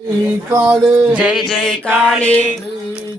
काले जय जय काली,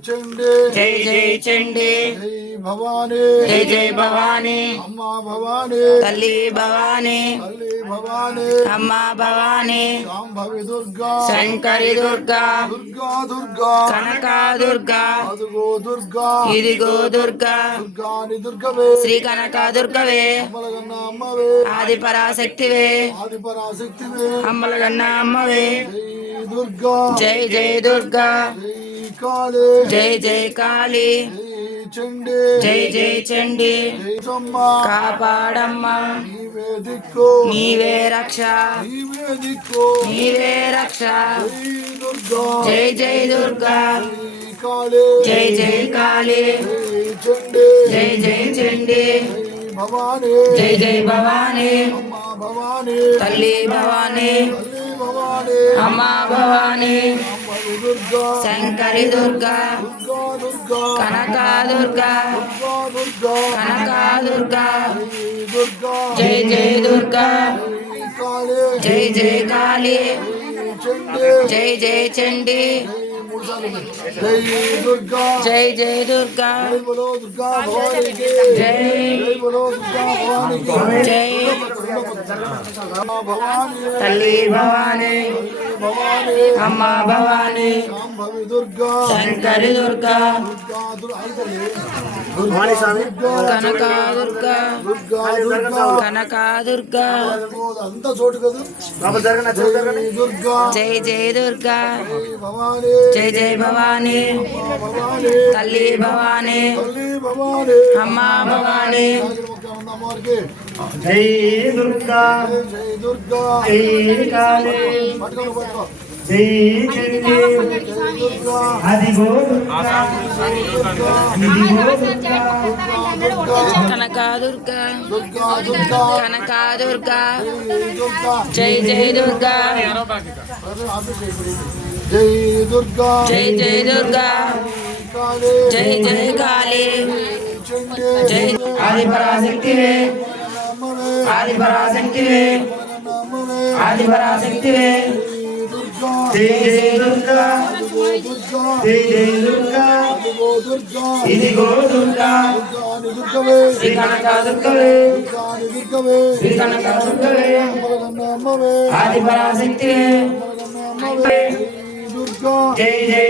चंडे जय जय चंडी, भवानी जय जय भवानी, अम्मा भवानी तल्ली भवानी, तल्ली भवानी अम्मा भवानी, शांभवी दुर्गा शंकरी दुर्गा, दुर्गा दुर्गा कनका दुर्गा, अदुगो दुर्गा इदिगो दुर्गा, दुर्गानि दुर्गवे श्री कनका दुर्गवे, अम्मलगन्न अम्मवे आदि पराशक्तिवे, आदि पराशक्तिवे अम्मलगन्न अम्मवे, जय दुर्गा जय जय दुर्गा, जय काले जय जय काली, जय चंडे जय जय चंडी, जय सम्मा కాపాడమ్మా, నీవే దిక్కు నీవే రక్ష, నీవే దిక్కు నీవే రక్ష, జై దుర్గా జై జై దుర్గా, జై కాళీ జై జై కాళీ, జై చండీ జై జై చండి, జై భవానీ జై జై భవానీ, అమ్మా భవానీ తల్లి భవానీ, తల్లి భవానీ అమ్మా భవానీ, అమ్మవి దుర్గా శంకరి దుర్గా, దుర్గా దుర్గా కనకా దుర్గా, దుర్గా దుర్గా కనకా దుర్గా, జై దుర్గా జై జై దుర్గా, జై కాళీ జై జై కాళీ, జై చండీ జై జై చండి, జై మూసాలు జై దుర్గా జై జై దుర్గా, జై బలో దుర్గా భవానీ కి జై జై బలో దుర్గా భవానీ కి జై భవానీ తల్లి భవానీ, భవానీ అమ్మ భవానీ, శాంభవి దుర్గా శంకరి దుర్గా, దుర్గా కనకా దుర్గా, దుర్గా దుర్గా కనకా దుర్గా, అంతా చోటు కదా జై దుర్గా జై జై దుర్గా, జై భవానీ జై జై భవానీ, భవానీ తల్లి భవానీ, తల్లి భవానీ అమ్మ భవానీ, అమ్మవారికి జై దుర్గా జై దుర్గా జై కాళీ పట్టుకో పట్టుకో జై చండీ జై దుర్గా అదిగో దుర్గా ఇదిగో దుర్గా కనకా దుర్గా, దుర్గా దుర్గా కనకా దుర్గా, జై దుర్గా జై జై దుర్గా, జై దుర్గా జై జై దుర్గా, కాళీ జై జై కాళీ, చండీ జై ఆది పరాశక్తివే, అమ్మవే ఆది పరాశక్తివే, అమ్మవే ఆది పరాశక్తివే, దుర్గా జై జై దుర్గా దుర్గా జై జై దుర్గా అదిగో దుర్గా ఇదిగో దుర్గా దుర్గాని దుర్గవే శ్రీ కనకా దుర్గవే, దుర్గాని దుర్గవే శ్రీ కనకా దుర్గవే, అమ్మలగన్న అమ్మవే ఆది పరాశక్తివే, అమ్మలగన్న అమ్మవే దుర్గా జై జై